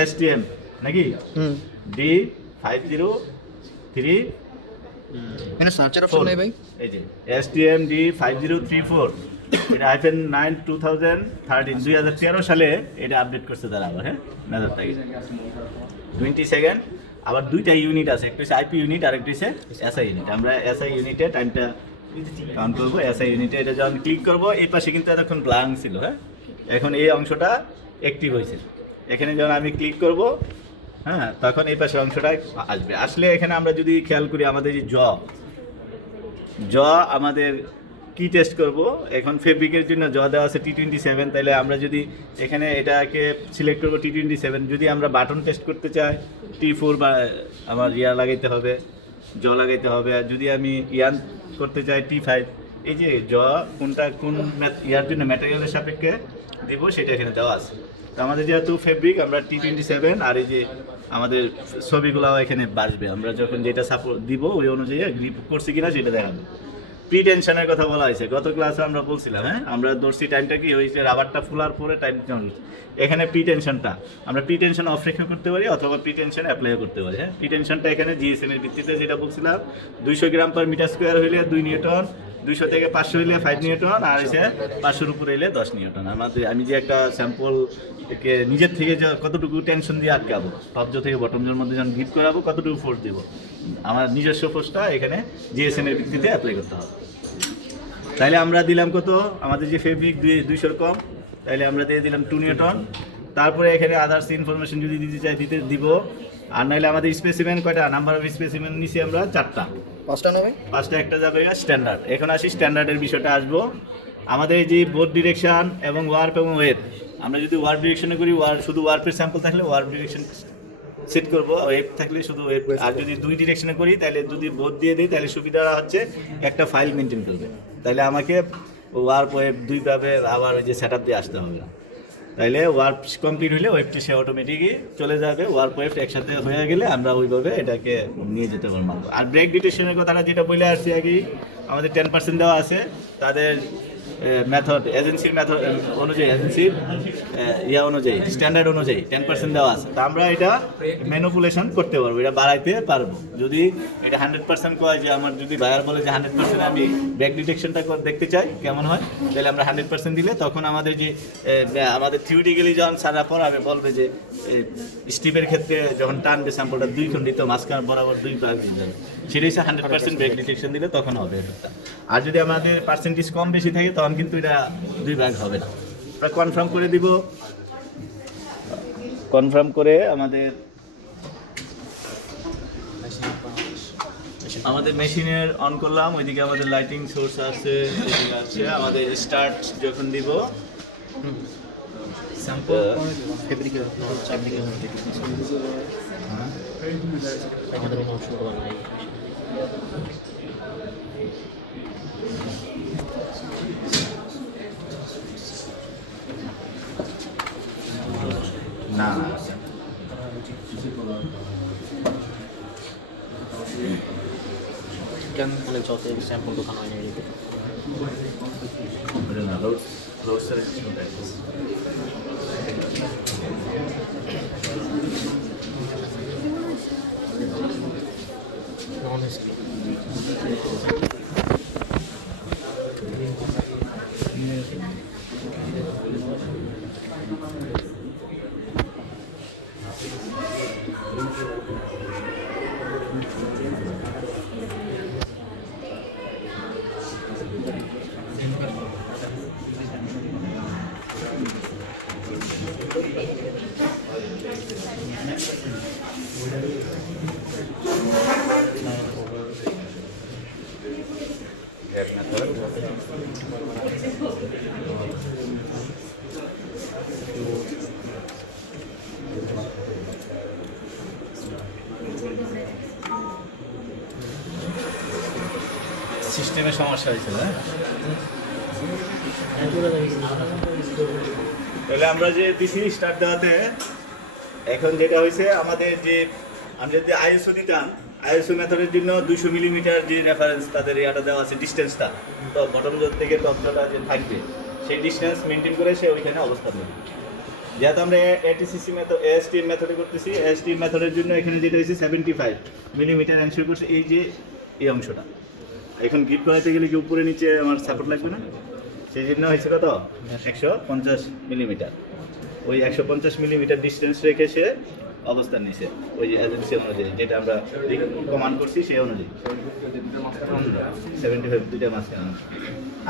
ASTM নাকি D503 মানে সার্চের অপশন নাই ভাই, এই যে ASTM D5034 এটা -9 2013 সালে এটা আপডেট করছে তারা আবার, হ্যাঁ মেথডটাকে 22nd। আবার দুইটা ইউনিট আছে, একটা হচ্ছে আইপি ইউনিট আর একটা হচ্ছে এসআই ইউনিট। আমরা এসআই ইউনিটে টাইমটা কাউন্ট করবো। এসআই ইউনিটে এটা যখন ক্লিক করবো, এই পাশে কিন্তু এতক্ষণ ব্ল্যাঙ্ক ছিল, হ্যাঁ এখন এই অংশটা অ্যাক্টিভ হয়েছে। এখানে যখন আমি ক্লিক করব, হ্যাঁ তখন এই পাশে অংশটা আসবে। আসলে এখানে আমরা যদি খেয়াল করি, আমাদের যে জ আমাদের কি টেস্ট করব, এখন ফেব্রিকের জন্য দেওয়া আছে T27, তাহলে আমরা যদি এখানে এটাকে সিলেক্ট করব T27। যদি আমরা বাটন টেস্ট করতে চাই T4 বা আমার লাগাইতে হবে, লাগাইতে হবে। আর যদি আমি ইয়ান করতে চাই T5, এই যে কোনটা কোন ইয়ার জন্য ম্যাটেরিয়ালের সাপেক্ষে দেবো সেটা এখানে দেওয়া আছে। তো আমাদের যেহেতু ফেব্রিক, আমরা T27, আর এই যে আমাদের ছবিগুলো এখানে বাসবে। আমরা যখন যেটা সাপোর্ট দিব ওই অনুযায়ী গ্রিপ করছি কিনা সেটা দেখাবে। প্রি টেনশনের কথা বলা হয়েছে, গত ক্লাসে আমরা বলছিলাম, হ্যাঁ আমরা ধরছি টাইমটা কি হয়েছে, রাবারটা ফুলার পরে টাইম এখানে প্রি টেনশনটা আমরা প্রি টেনশন অফ রেখে করতে পারি অথবা প্রি টেনশন অ্যাপ্লাইও করতে পারি। হ্যাঁ প্রি টেনশনটা এখানে জিএসএম এর ভিত্তিতে যেটা বলছিলাম, 200 গ্রাম পার মিটার স্কোয়ার হইলে 2 নিউটন, 200 থেকে 500 হইলে 5 নিউটন, আর এসে 500-র উপরে হইলে 10 নিউটন। আমাদের আমি যে একটা স্যাম্পলকে নিজের থেকে যে কতটুকু টেনশন দিয়ে আটকাবো, টপ জো থেকে বটম জোর মধ্যে যখন গ্রিপ করাবো কতটুকু ফোর্স দিব, আমার নিজস্ব ফোর্সটা এখানে জিএসএম এর ভিত্তিতে অ্যাপ্লাই করতে হবে। তাইলে আমরা দিলাম কত, আমাদের যে ফেব্রিক 200-র কম, তাইলে আমরা দিয়ে দিলাম 2 নিউটন। তারপরে এখানে আদার্স ইনফরমেশন যদি দিতে চাই দিব। আর নাইলে আমাদের স্পেসিমেন কয়টা, নাম্বার অফ স্পেসিমেন নিছি আমরা 4টা, 5টা নেবে, 5টা, একটা যাবে স্ট্যান্ডার্ড। এখন আসি স্ট্যান্ডার্ডের বিষয়টা আসবো। আমাদের এই যে বোর্ড ডিরেকশন এবং ওয়ার্প এবং ওয়েব, আমরা যদি ওয়ার্প ডিরেকশনে করি, শুধু ওয়ার্পের স্যাম্পল থাকলে ওয়ার্প ডিরেকশন সেট করবো, ওয়েব থাকলে শুধু ওয়েব। আর যদি 2 ডিরেকশনে করি, তাহলে যদি বোর্ড দিয়ে দিই, তাহলে সুবিধা হচ্ছে একটা ফাইল মেনটেন করবে। তাহলে আমাকে ওয়ার্প ওয়েব দুইভাবে আবার ওই যে সেট আপ দিয়ে আসতে হবে না। তাইলে ওয়ার্প কমপ্লিট হলে ওয়েবটি সে অটোমেটিকই চলে যাবে। ওয়ার্প ওয়েব একসাথে হয়ে গেলে আমরা ওইভাবে এটাকে নিয়ে যেতে পারবো। আর ব্রেক ডিটেকশনের কথাটা যেটা বলে আসছি আগেই, আমাদের 10% দেওয়া আছে। তাদের মেথড, এজেন্সির মেথড অনুযায়ী, এজেন্সির অনুযায়ী, স্ট্যান্ডার্ড অনুযায়ী 10% দেওয়া আছে। তা আমরা এটা ম্যানিপুলেশন করতে পারবো, এটা বাড়াইতে পারবো। যদি এটা 100% কয়, যে আমার যদি বায়ার বলে যে 100% আমি ব্রেক ডিটেকশনটা দেখতে চাই কেমন হয়, তাহলে আমরা 100% দিলে তখন আমাদের যে আমাদের থিওরিটিক্যালি যখন সারা পড়াবে বলবে যে স্টিপের ক্ষেত্রে যখন টানবে স্যাম্পলটা 2 খণ্ডিত, মাঝখান বরাবর 2 ভাগ দিয়ে যাবে, সেটাই 100% ব্রেক ডিটেকশন দিলে তখন হবে এটা। আর যদি আমাদের পার্সেন্টেজ কম বেশি থাকে, তখন কিন্তু এটা 2 ভাগ হবে না। আমরা কনফার্ম করে দিব। কনফার্ম করে আমাদের মেশিনের অন করলাম, ওইদিকে আমাদের লাইটিং সোর্স আছে, এদিকে আছে। আমাদের স্টার্ট যখন দিব, স্যাম্পল ফেব্রিকের আমাদের অংশ নাই। না কেন বলে যত স্যাম্পল দোকান হয় না এদিকে লোড স্যার সিস্টেমের সমস্যা হয়েছিল। তাহলে আমরা যে দিছি স্টার্ট দেওয়াতে, এখন যেটা হয়েছে আমাদের যে আমি যদি আইএসও দিতাম, আইএসও মেথডের জন্য 200 মিলিমিটার যে রেফারেন্স তাদের ইয়াটা দেওয়া আছে, ডিস্টেন্সটা তো বটম জোর থেকে টপ জোরটা যে থাকবে সেই ডিস্টেন্স মেনটেন করে সে ওইখানে অবস্থান নেবে। যেহেতু আমরা এটিসিসি মেথড, এএসটিএম মেথডে করতেছি, এএসটিএম মেথডের জন্য এখানে যেটা হয়েছে 75 মিলিমিটার এনশিওর করছে এই যে এই অংশটা। এখন গ্রিপ করাইতে গেলে কি উপরে নিচে আমার সাপোর্ট লাগবে না? সেই জন্য হয়েছে কত 150 মিলিমিটার। ওই 150 মিলিমিটার ডিস্টেন্স রেখে সে অবস্থান নিছে ওই এজেন্সি অনুযায়ী, যেটা আমরা কমান্ড করছি সেই অনুযায়ী 75 দুইটা মাঝখানে।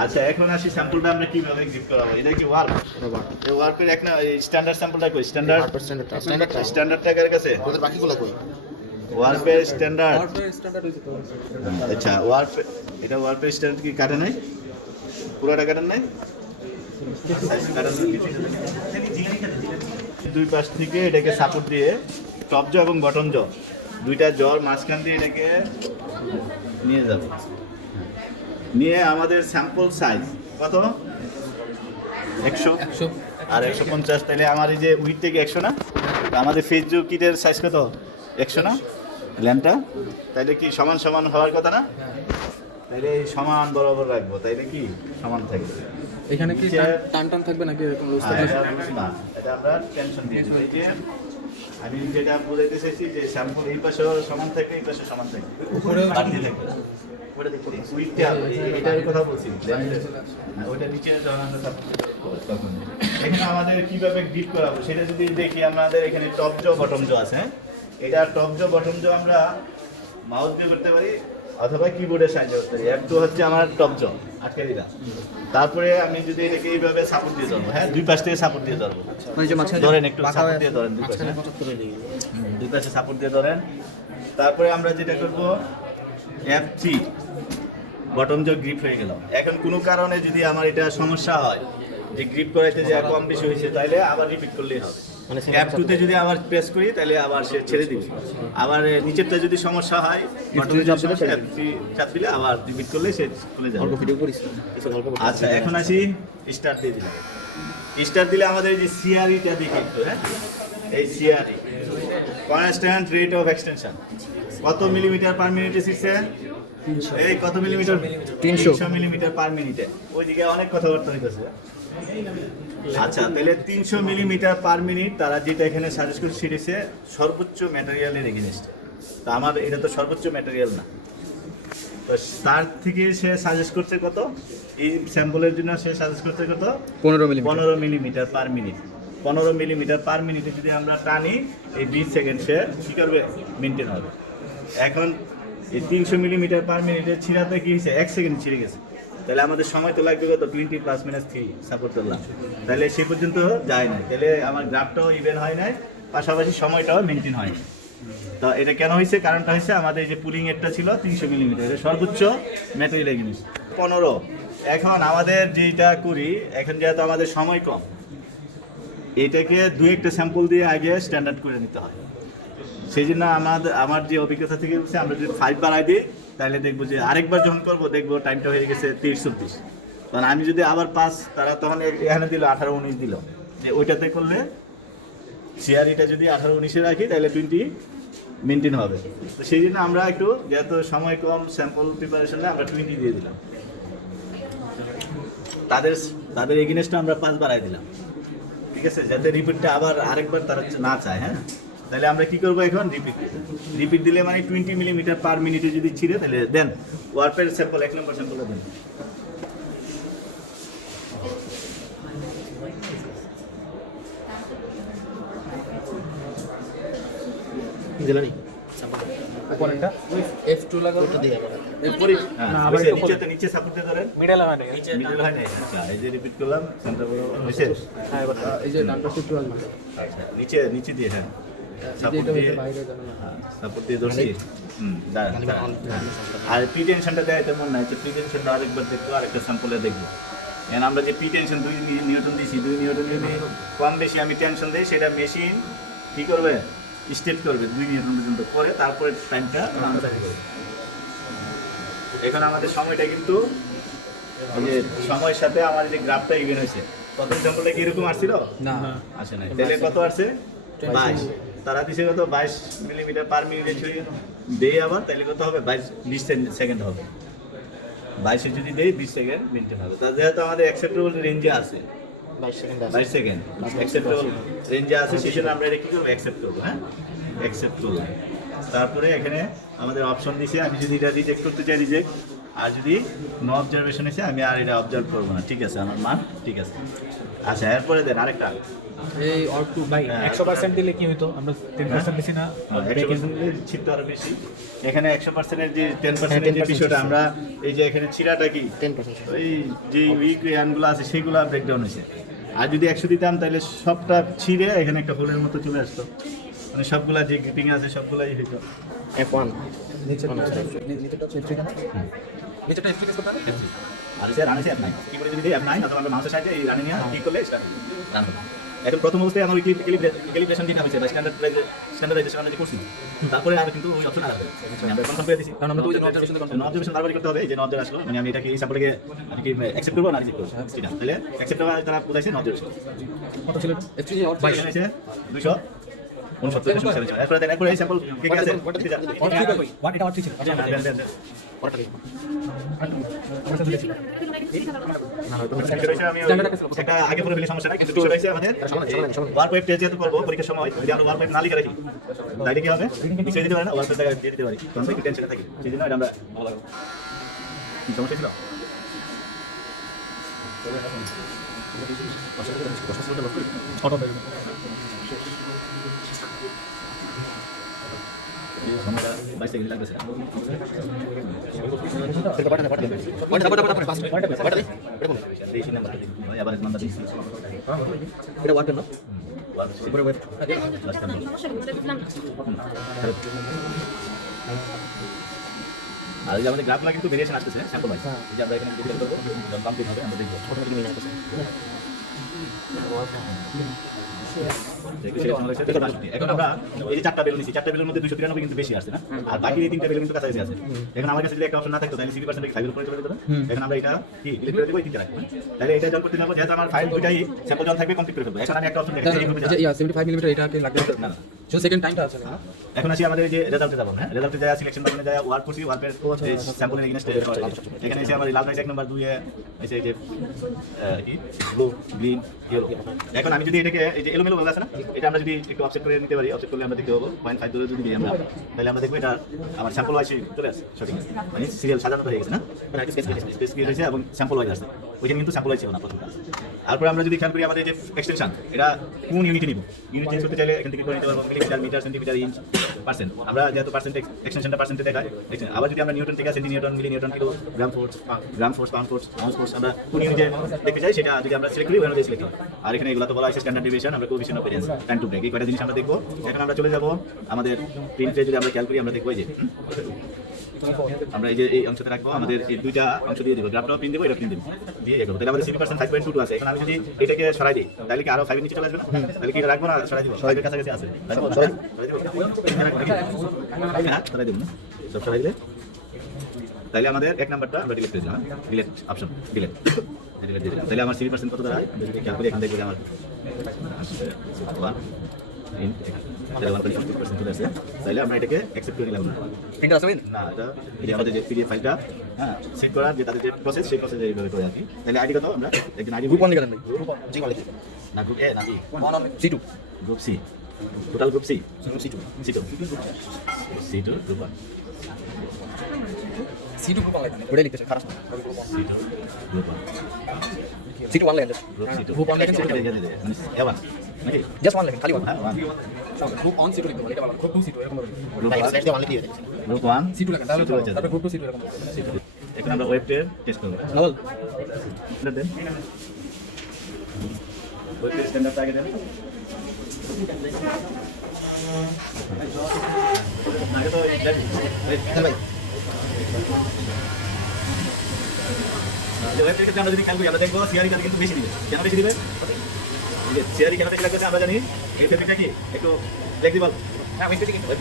আচ্ছা এখন আসি স্যাম্পলটা আমরা কিভাবে গিফট করাবো। এটা কি ওয়ার্ক, এই ওয়ার্কের এক না স্ট্যান্ডার্ড স্যাম্পলটা কই? স্ট্যান্ডার্ডটা কার কাছে? বাকিগুলো কই? ওয়ার্কের স্ট্যান্ডার্ড। আচ্ছা ওয়ার্ক, এটা ওয়ার্কের স্ট্যান্ডার্ড কি কাটে নাই? পুরোটা কাটেন নাই? দুই পাশ থেকে এটাকে সাপোর্ট দিয়ে টপ জ এবং বটম জ দুইটা জল মাঝখান দিয়ে এটাকে নিয়ে যাবে। নিয়ে আমাদের স্যাম্পল সাইজ কত? 100 আর 150। তাহলে আমার এই যে উইথ থেকে 100 না, তো আমাদের ফেসবুক কিটের সাইজ কত? 100 না ল্যাম্পটা? তাইলে কি সমান সমান হওয়ার কথা না? তাইলে এই সমান বরাবর রাখবো, তাইলে কি সমান থাকবে। এখানে কি নিচে- টান টান থাকবে নাকি এরকম অবস্থা? হ্যাঁ, এটা বুঝলাম। এটা আমরা টেনশন দিয়ে দিই। এই যে আমি যেটা বোঝাইতে চাইছি যে স্যাম্পল এই পাশে সমান থাকে, এই পাশে সমান থাকে, উপরে বাড়তি থাকবে। উইথটা এটার কথা বলছি, ওইটা নিচে যখন আমরা তখন এখানে আমাদের কিভাবে ডিপ করাবো সেটা যদি দেখি, আমাদের এখানে টপ জ বটম জ আছে। হ্যাঁ, এটা টপ জ বটম জ আমরা মাউস দিয়ে করতে পারি অথবা কিবোর্ডের সাহায্যে করতে পারি। একটু হচ্ছে আমার টপ জ আটকে দিলাম, তারপরে আমি যদি এটাকে এইভাবে সাপোর্ট দিয়ে ধরবো, হ্যাঁ দুই পাশ থেকে সাপোর্ট দিয়ে ধরবো, মানে যে মাঝখানে ধরেন একটু সাপোর্ট দিয়ে ধরেন, দুই পাশে দুই পাশে সাপোর্ট দিয়ে ধরেন। তারপরে আমরা যেটা করবো F3 বটম জ গ্রিপ হয়ে গেল। এখন কোনো কারণে যদি আমার এটা সমস্যা হয় যে গ্রিপ করাইতে যে কম বেশি হয়েছে, তাহলে আবার রিপিট করলেই হবে। F2 তে যদি আবার প্রেস করি তাহলে আবার সে ছেড়ে দিবে। আবার নিচেরটা যদি সমস্যা হয় বটম জ F3 চাপ দিলে আবার রিপিট করলে সে খুলে যাবে। আচ্ছা এখন আসি স্টার্ট দিয়ে দিলাম। স্টার্ট দিলে আমাদের এই যে সিআরইটা দেখে একটু, হ্যাঁ এই CRE constant rate of extension কত মিলিমিটার পার মিনিটে শিখছে? এই কত মিলিমিটার? 300 মিলিমিটার পার মিনিটে। ওইদিকে অনেক কথাবার্তা হইতেছে। আচ্ছা তাহলে 300 মিলিমিটার পার মিনিট তারা যেটা এখানে সাজেস্ট করে সেটাছে সর্বোচ্চ ম্যাটেরিয়ালের এগেইনস্ট। তা আমার এটা তো সর্বোচ্চ ম্যাটেরিয়াল না, তো তার থেকে সে সাজেস্ট করছে কত? এই স্যাম্পলের জন্য সে সাজেস্ট করছে কত? 15 মিলিমিটার পার মিনিট। 15 মিলিমিটার পার মিনিটে যদি আমরা টানি এই 20 সেকেন্ড সে কী করবে? মেনটেন হবে। এখন এই 300 মিলিমিটার পার মিনিটে ছিঁড়াতে কি হয়েছে? 1 সেকেন্ড ছিঁড়ে গেছে। তাহলে আমাদের সময় তো লাগবে কত? 20 + -3 সাপোর্ট করলাম, তাহলে সে পর্যন্ত যায় না। তাহলে আমার গ্রাফটাও ইভেন হয় নাই, পাশাপাশি সময়টাও মেনটেন হয়। তো এটা কেন হয়েছে? কারণটা হচ্ছে আমাদের যে পুলিং এরটা ছিল 300 মিলিমিটার, এটা সর্বোচ্চ ম্যাটেরিয়াল জিনিস 15। এখন আমাদের যেটা করি, এখন যেহেতু আমাদের সময় কম, এটাকে দু একটা স্যাম্পল দিয়ে আগে স্ট্যান্ডার্ড করে নিতে হয়। সেই জন্য আমার যে অভিজ্ঞতা থেকে বলছে, আমরা যদি 5 বাড়াই দিই তাহলে দেখবো যে আরেকবার যখন করবো দেখবো টাইমটা হয়ে গেছে 30-34। কারণ আমি যদি আবার 5, তারা তখন এখানে দিল 18-19 দিল, যে ওইটাতে করলে সিআরইটা যদি 18-19-এ রাখি তাহলে 20 মেনটেন হবে। তো সেই জন্য আমরা একটু, যেহেতু সময় কম, স্যাম্পল প্রিপারেশনে আমরা 20 দিয়ে দিলাম। তাদের এগেইনস্টে আমরা 5 বাড়াই দিলাম, ঠিক আছে, যাতে রিপিটটা আবার আরেকবার তারা না চায়। হ্যাঁ, তাহলে আমরা কি করবো এখন? রিপিট দিলে মানে 20 মিলিমিটার পার মিনিটে যদি ছিঁড়ে, তাহলে দেন ওয়ার্পের স্যাম্পল 1 নম্বর স্যাম্পলটা দেন। F2 লাগাও তো দিয়ে নিচে সাপোর্ট দিয়ে ধরেন, মিডল হয় না। আচ্ছা এই যে রিপিট করলাম, সেন্টার বড় হয়েছে। এই যে ডানটা একটু আসবে। আচ্ছা নিচে দিয়ে, হ্যাঁ সাপোর্ট দিয়ে, সাপোর্ট দিয়ে ধরছি। আর পি টেনশনটা দেয় তেমন নাই, যে পি টেনশনটা আরেকবার দেখবো, আরেকটা স্যাম্পলে দেখবো। এখন আমরা যে পি টেনশন 2 নিউটন দিয়েছি, 2 নিউটন যদি কম বেশি আমি টেনশন দিই, সেটা মেশিন কী করবে? স্টেট করবে 2 নিউটন পর্যন্ত করে, তারপরে টাইমটা এখন আমাদের সময়টা কিন্তু যে সময়ের সাথে আমার যে গ্রাফটা ইভেন হয়েছে। প্রথম স্যাম্পলটা কি এরকম আসছিল? না আসে নাই। তাহলে কত আসছে? 22। তারা দিছে কত? 22 মিলিমিটার পার মিনিটে ছড়িয়ে দেয় আবার, তাহলে কত হবে? 20 সেকেন্ড হবে। 22 যদি দেয় 20 সেকেন্ড মেনটেন হবে। তা যেহেতু আমাদের অ্যাকসেপ্টেবল রেঞ্জে আছে 22 সেকেন্ড অ্যাকসেপ্টেবল রেঞ্জে আছে, সেই জন্য আমরা এটা কী করবো? অ্যাকসেপ্ট করবো। হ্যাঁ অ্যাকসেপ্ট করবো। তারপরে এখানে আমাদের অপশন দিছে, আমি যদি এটা রিজেক্ট করতে চাই রিজেক্ট, আর যদি নো অবজারভেশন এসে আমি আর এটা অবজার্ভ করবো না, ঠিক আছে, আমার মান ঠিক আছে। আচ্ছা এরপরে দেন আরেকটা এই অর টু ভাই 100% দিলে কি হইতো? আমরা 10% বেশি না 100% ছিটতে আরো বেশি। এখানে 100%-এর যে 10% যে বিষয়টা আমরা এই যে এখানে ছিড়াটা কি 10%। ওই যে উইক ইয়ানগুলো আছে সেগুলো ব্রেকডাউন হয়েছে। আর যদি 100 দিতাম তাহলে সবটা ছিঁড়ে এখানে একটা হোলের মতো চলে আসতো, মানে সবগুলা যে গ্রিপিং আছে সবগুলাই হইতো। F1 নিচেটা F3 কেন? নিচেটা F3 করতে হবে? আর স্যার রান আছে F9 কি করে যদি F9 অথবা আমরা মাউসের সাহায্যে এই রানে নিয়ে ক্লিক করলে স্টার্ট রান হবে। এখন প্রথম অবস্থায় আমার ক্যালিব্রেশন দিতে হয়েছে বা স্ট্যান্ডার্ডাইজেশন আমরা যে করছি, তারপরে আর কিন্তু ওই অপশন আসবে আমরা কনফার্ম করে দিছি, কারণ আমরা তো ওই অবজারভেশন অবজারভেশন বারবার করতে হবে। এই যে অবজার আসলো মানে আমি এটাকে এই স্যাম্পলকে আমি কি অ্যাকসেপ্ট করব না রিজেক্ট করব, ঠিক আছে। তাহলে অ্যাকসেপ্ট করা তারা বুঝাইছে অবজারভেশন কত ছিল? F3 অর এখানে আছে 269 এরপরে দেন এরপরে এই স্যাম্পল কে কে আছে What এটা ছিল? পরটা দেখো। একটা আগে পরে ফেলে সমস্যা নাই, কিন্তু বিষয় হচ্ছে আমাদের ওয়ার্ক ওয়েব টেস্ট যেহেতু করবো পরীক্ষার সময়, যদি আমরা ওয়ার্ক ওয়েব না লিখে রাখি তাইলে কি হবে, লিখে দিতে পারে না, ওয়ার্ক ওয়েব জায়গায় দিয়ে দিতে পারি, তখন একটু টেনশনে থাকি। সেই জন্য এটা আমরা কি সমস্যা ছিল ছোট ভাই এই সময়টা 22 সেকেন্ড লাগবে স্যার। এই নাম্বারটা দিন ভাই, আবার নাম্বার দিন এটা ওয়াটার না ওয়ার্ক উপরে ওয়েব লাস্ট নাম্বার। আর এই যে আমাদের গ্রাফগুলো কিন্তু ভেরিয়েশন আসতেছে স্যাম্পল ওয়াইজ, এই যে আমরা এখানে ডিটেইল করব যখন কমপ্লিট হবে আমরা দেখব অটোমেটিক মিনিমাইজ করতে এখন আমরা এই যে 4টা বেলুন নিছি, 4টা বেলুনের মধ্যে 293 কিন্তু বেশি আসছে না, আর বাকি এই 3টা বেলুন কিন্তু কাছাকাছি আছে। এখন আমার কাছে যদি একটা অপশন না থাকতো তাহলে সিভি পার্সেন্ট 5 এর উপরে চলে যেত না। এখন আমরা এটা কি ডিলিট করে দেব, এই 3টা রাখবো, তাহলে এটা জন করতে যাবো, যেহেতু আমার ফাইল দুটাই স্যাম্পল জন থাকবে কমপ্লিট করে ফেলবো। এখন আমি একটা অপশন দেখাচ্ছি এই গ্রুপে আচ্ছা ইয়া 75 মিমি এটা কি লাগবে না না। जो सेकंड टाइम था আসলে না এখন আসি আমাদের এই যে রেজাল্টে যাবো, হ্যাঁ রেজাল্টে যায় সিলেকশন বাটনে যায় ওয়ার্ক করছি, ওয়ার্কের স্যাম্পলের এগেইনস্ট এখানে এসে আমার লাল রাইস 1 নাম্বার 2 এ এসে এই যে কি ব্লু গ্রিন ইয়েলো। এখন আমি যদি এটাকে এই যে এলোমেলো ভাবে আছে না, এটা আমরা যদি একটু অফসেট করে নিতে পারি, অফসেট করলে আমরা দেখতে পাবো 0.5 দূরে যদি দিই আমরা, তাহলে আমরা দেখবো এটা আমার স্যাম্পল ওয়াইজ চলে আসে সঠিক, মানে সিরিয়াল সাজানো হয়ে গেছে না, মানে একটা স্পেস ক্রিয়েট হয়েছে এবং স্যাম্পল ওয়াইজ আসছে। ওইখানে কিন্তু স্যাম্পল ওয়াইজ ছিল না প্রথমটা। তারপরে আমরা যদি খেয়াল করি আমাদের যে এক্সটেনশন, এটা কোন ইউনিটে নিব, ইউনিট চেঞ্জ করতে চাইলে এখান থেকে করে নিতে পারবো millimetre, metre, centimetre, inch, percent. আমরা যেহেতু পার্সেন্ট এক্সটেনশনটা পার্সেন্টে দেখায়, আবার যদি আমরা নিউটন থেকে centinewton, millinewton, kilogram force, pound force, ounce force আমরা কোন ইউনিটে দেখতে চাই সেটা যদি আমরা সিলেক্ট করি ওখানে সিলেক্ট হয়। আর এখানে এগুলো তো বলা হয়েছে স্ট্যান্ডার্ড ডেভিয়েশন, আমরা coefficient of variance, time to break, এই কয়টা জিনিস আমরা দেখবো। এখন আমরা চলে যাব আমাদের প্রিন্টে, যদি আমরা খেয়াল করি আমরা দেখবো এই যে আমরা এই যে এই অংশটা রাখবো, আমাদের এই দুইটা অংশ দিয়ে দেবো, গ্রাফটাও প্রিন্ট দেবো, এটা প্রিন্ট দেবো দিয়ে এগোবো। তাহলে আমাদের 7% 5.22 আছে। এখন আমি যদি এটাকে সরাই দিই তাহলে কি আরো 5 এর নিচে চলে আসবে না? তাহলে কি এটা রাখবো না সরাই দিব? 5 এর কাছাকাছি আছে, সরাই দিব, সরাই দেবো না, সব সরাই দিলে তাহলে আমাদের 1 নাম্বারটা আমরা ডিলিট করে দিলাম, ডিলিট অপশন ডিলিট দিয়ে দিলাম। তাহলে আমার 7% কত দাঁড়ায় আমরা যদি খেয়াল করি, এখান থেকে আমার 1 তাহলে 1.5% চলে আসে। তাহলে আমরা এটাকে অ্যাকসেপ্ট করে নিলাম না, প্রিন্টার আছে না এটা এই আমাদের যে পিডিএফ ফাইলটা হ্যাঁ সেট করার যে তাদের যে প্রসেস, সেই প্রসেস এইভাবে করে আর কি। তাহলে আইডি কত আমরা একদিন আইডি গ্রুপ 1 লিখে দেন ভাই জি বলে না গ্রুপ এ না B, C2 group C, total group C, C2 group 1, C2 group 1 লিখেন ওটা লিখতেছে খারাপ C2 গ্রুপ 1, C2 1 লিখেন গ্রুপ C2 গ্রুপ 1 লিখেন মানে A1 নাকি জাস্ট 1 লিখেন খালি 1 হ্যাঁ 1 গ্রুপ 1 C2 লিখতে বলে, এটা ভালো। গ্রুপ 2 C2 এরকম হবে। গ্রুপ 1 গ্রুপ 1 C2 লেখেন তাহলে ভালো। তারপর গ্রুপ 2 C2 এরকম হবে। এখন আমরা ওয়েব টেস্ট করব, নবল দেন ওয়েব টেস্ট স্ট্যান্ডার্ড আগে দেন আগে তো দেন ভাই ওয়েব টেস্টে আমরা যদি খেয়াল করি আমরা দেখবো সিআরই কাজ কিন্তু বেশি দিবে। কেন বেশি দিবে? সিআরই কেন বেশি লাগবে আমরা জানি এই ফেব্রিকটা কি একটু ফ্লেক্সিবল, হ্যাঁ ওয়েব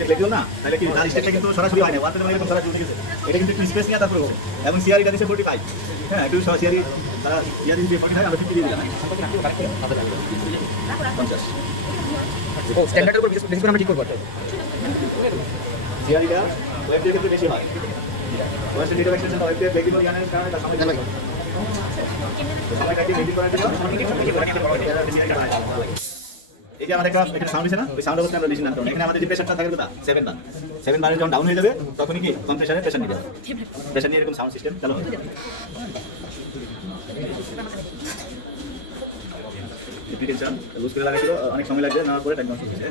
ফ্লেক্সিবল না, তাহলে কি তার স্টেপটা কিন্তু সরাসরি হয় না, ওয়ার্কের মানে এরকম সরাসরি উঠে গেছে, এটা কিন্তু একটু স্পেস নিয়ে তারপরে হবে। এবং সিআরইটা দিচ্ছে 45, হ্যাঁ একটু সিআরই তারা সিআরই দিয়ে 45 আমরা 50 দিয়ে দিলাম 50 ও স্ট্যান্ডার্ডের উপর বেস করে আমরা ঠিক করব সিআরইটা ওয়েব থেকে একটু বেশি হয়। ওয়েব ডিটেল এক্সটেনশন ওয়েব থেকে ফ্লেক্সিবল জানেন কারণে তার সময় লাগে, সময়টাকে রেডি করার জন্য এই যে আমাদের একটা সাউন্ড আছে না, ওই সাউন্ড অবস্থা আমরা লিসেন করব। এখানে আমাদের যে প্রেসারটা থাকবে কত 7 বার। 7 বারে যখন ডাউন হয়ে যাবে তখনই কি কম্প্রেসারে প্রেসার নিবে। প্রেসার নিয়ে এরকম সাউন্ড সিস্টেম চালু হবে। অ্যাপ্লিকেশন লুজ করে লাগাইছিল, অনেক সময় লাগবে, নেওয়ার পরে টাইম নষ্ট হয়েছে।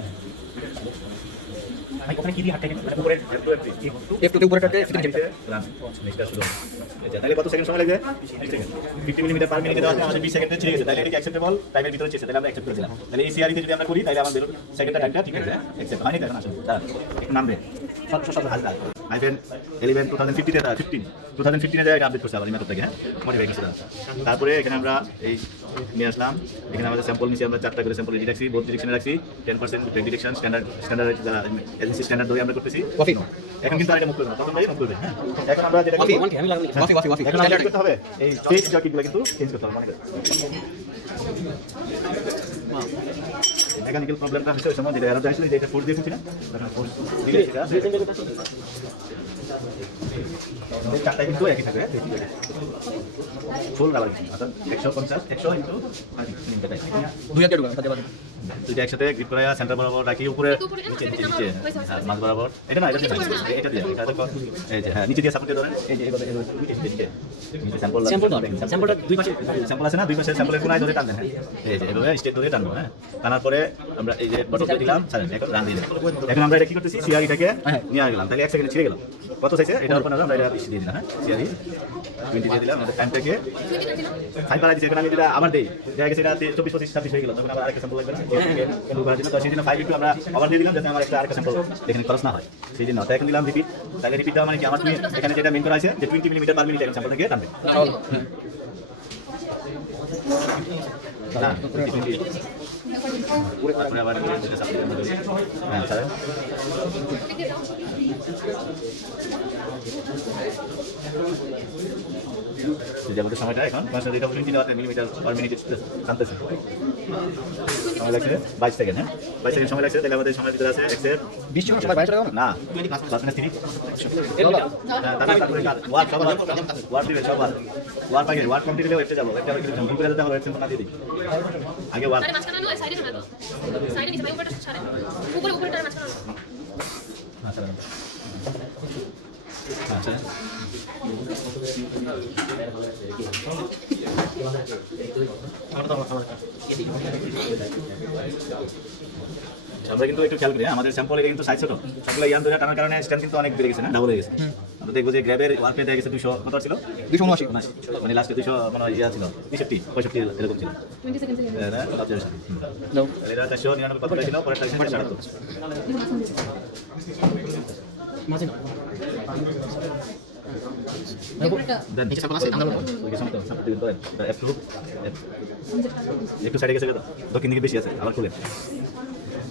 ভাই ওখানে কি দিয়ে হাতটাকে উপরে F2 তে উপরে টাকে F3 তে তাহলে কত সেকেন্ড সময় লাগবে? 50 মিলিমিটার পার মিনিটে দেওয়া আছে, আমাদের 20 সেকেন্ডে ছিঁড়ে গেছে। তাহলে এটা কি অ্যাকসেপ্টেবল? টাইমের ভিতরে ছিঁড়ছে, তাহলে আমরা অ্যাকসেপ্ট করে দিলাম। তাহলে এই সিআরইতে যদি আমরা করি তাহলে আমাদের সেকেন্ডটা টাইমটা ঠিক আছে, অ্যাকসেপ্ট হয়নি। এখন আসলে তার একটু নামবে 2015 এ আপডেট করছে আবার মেথডটাকে, হ্যাঁ মডিফাই করছে। তারপরে এখানে আমরা এই নিয়ে আসলাম, এখানে আমাদের স্যাম্পল নিচে আমরা 4টা করে স্যাম্পল রেডি রাখছি, বোথ ডিরেকশনে রাখছি। 10% break direction standard agency standard ধরে আমরা করতেছি। কফি এখন কিন্তু আর এটা মুভ করবে না, তখন ভাই মুভ করবে। হ্যাঁ এখন আমরা যেটা কফি করব, আমি লাগাই কফি এখন আমাদের কি করতে হবে, এই স্টেজ জকিগুলো কিন্তু চেঞ্জ করতে হবে। মনে করেন মেকানিক্যাল প্রবলেমটা হচ্ছে ওই সময় যেটা এরর আসলে যেটা ফোর্স দিয়ে করছি না, তখন ফোর্স দিলে এটা এই চারটা কিন্তু একই থাকবে। ফুল রাবার অর্থাৎ 150 100 ইনটু 2 হাজার টাকা সাথে বাদ দুইটা একসাথে গ্রিপ করা সেন্টার বরাবর রাখি, উপরে নিচে নিচে মাঝ বরাবর। এটা না, এটা দিয়ে এটা দিয়ে এই যে হ্যাঁ নিচে দিয়ে সাপোর্ট দিয়ে ধরেন। এই যে এগুলো নিচে স্যাম্পলটা দুই পাশে স্যাম্পল আছে না, দুই পাশে স্যাম্পলের কোনায় ধরে টানবেন। হ্যাঁ এই যে এভাবে স্টেপ ধরে টানবো। হ্যাঁ টানার পরে আমরা এই যে বটল দিয়ে দিলাম, ছাড়েন এখন রান দিয়ে দিলাম। এখন আমরা এটা কি করতেছি, সিআরিটাকে নিয়ে গেলাম, তাহলে 1 সেকেন্ডে ছিঁড়ে গেলাম। কত চাইছে এটার উপর আমরা এটা দিয়ে দিলাম। হ্যাঁ সিআরি 20 দিয়ে দিলাম, আমাদের টাইমটাকে ফাইন করা দিয়েছে। এখন আমি যেটা আবার দিই, দেখা গেছে এটা 24 25 26 হয়ে গেল, তখন আবার আরেকটা স্যাম্পল লাগবে না ক্যালকুলেট করার জন্য। তো সেই জন্য 5 একটু আমরা আবার দিয়ে দিলাম, যাতে আমার একটা আরেকটা স্যাম্পল এখানে খরচ না হয়, সেই জন্য। তো এখন দিলাম রিপিট। তাহলে রিপিটটা মানে কি, আমার তুমি এখানে যেটা মেন করা আছে যে 20 মিলিমিটার পার মিনিট এখন স্যাম্পলটাকে টানবে না, 20 তারপরে আবার যেটা সামনে আমরা ধরি। হ্যাঁ স্যার যে আমাদের সময়টা এখন এটা 20 মিলিমিটার পার মিনিট টানতেছে। সময় লাগছে 22 সেকেন্ড। হ্যাঁ 22 সেকেন্ড সময় লাগছে। তাহলে আমাদের সময়ের ভিতরে আছে এক্সেপ্ট 20 সময় 22 টাকা না +3 তারপরে ওয়ার্ড সবার ওয়ার্ড দিবে, সবার ওয়ার্ড পাইলে ওয়ার্ড কমপ্লিট হলে ওয়েবসাইটে যাবো, একটা ভুল করে দিতে হবে, ওয়েবসাইট না দিয়ে দিই আগে ওয়ার্ড। আরে মাঝখানে না, সাইডে না তো, সাইডে নিচে ভাই উপরে ছাড়ে, উপরে তার মাঝখানে আচ্ছা আচ্ছা আমরা কিন্তু একটু খেয়াল করি, আমাদের স্যাম্পল এটা কিন্তু সাইজ ছোট, সবগুলো ইয়ান ধরে টানার কারণে স্ট্যান্ড কিন্তু অনেক বেড়ে গেছে না, ডাবল হয়ে গেছে। আমরা দেখবো যে গ্র্যাবের ওয়ার্ক দেখা গেছে 200 কত ছিল, 279 মানে লাস্টে 200 মানে ইয়া ছিল 63 65 এরকম ছিল। 20 সেকেন্ড থেকে দাও এটা 499 কত ছিল, পরেরটা ছিল 77। মাঝে না দেন একটু সাইডে গেছে, দক্ষিণ দিকে বেশি আছে, আবার খুলেন।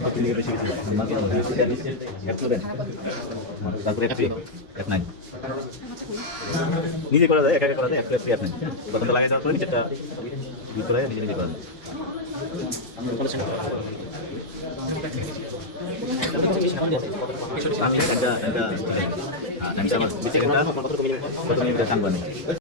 দক্ষিণ দিকে বেশি গেছে, তারপরে F9 নিজে করা যায়, একা করা যায়, F9 প্রথমটা লাগাই যাওয়ার পরে নিচেরটা করে নিজে নিজে করা যায়। একটা